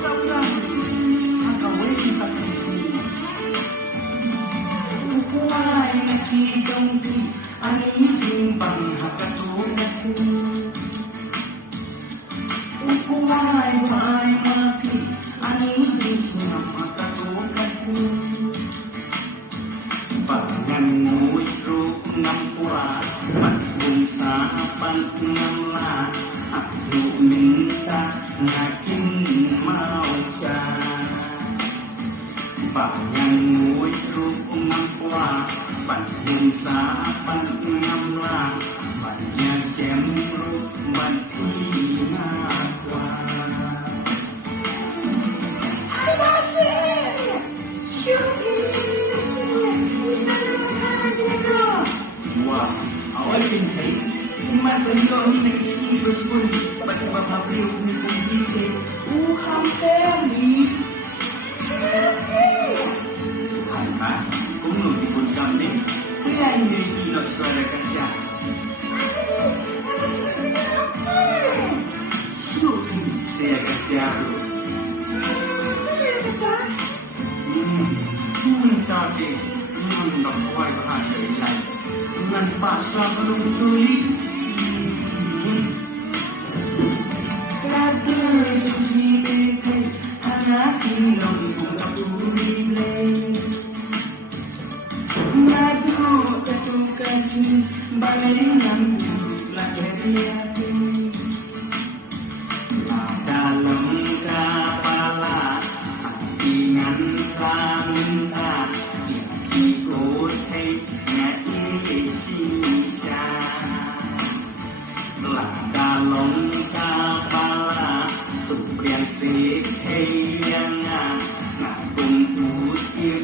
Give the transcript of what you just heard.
saudara Hakaway takisi Upuay nakikangki Ang ijing panghakatugasi Upuay may maki Ang ijing sumamakatugasi Panganguy ruk ng pura Pagkung sa pagkamla Ako minta naking mausa Panganguy ruk ng pura Pagkung sa pagkamla Banyak semruk bantinakwa Wah, awal pintai Umat beliau ini naging berspun Ba't mapabriw ni kong dite Hampir ni Ay pa, kung nutipod kami Kaya hindi kilot suara kasya Syuki saya kasya Tapi nakuha ka sa ilay Ngan basa kalung-tuloy Kadang-kadang hanakin ang kung kapulilay Nado ito kasi bagay ng lakit-yate Dalam kapala at ingan ka minta Ikot ay naisisa Dalam kapala tuprian si kaya nga Nakong usip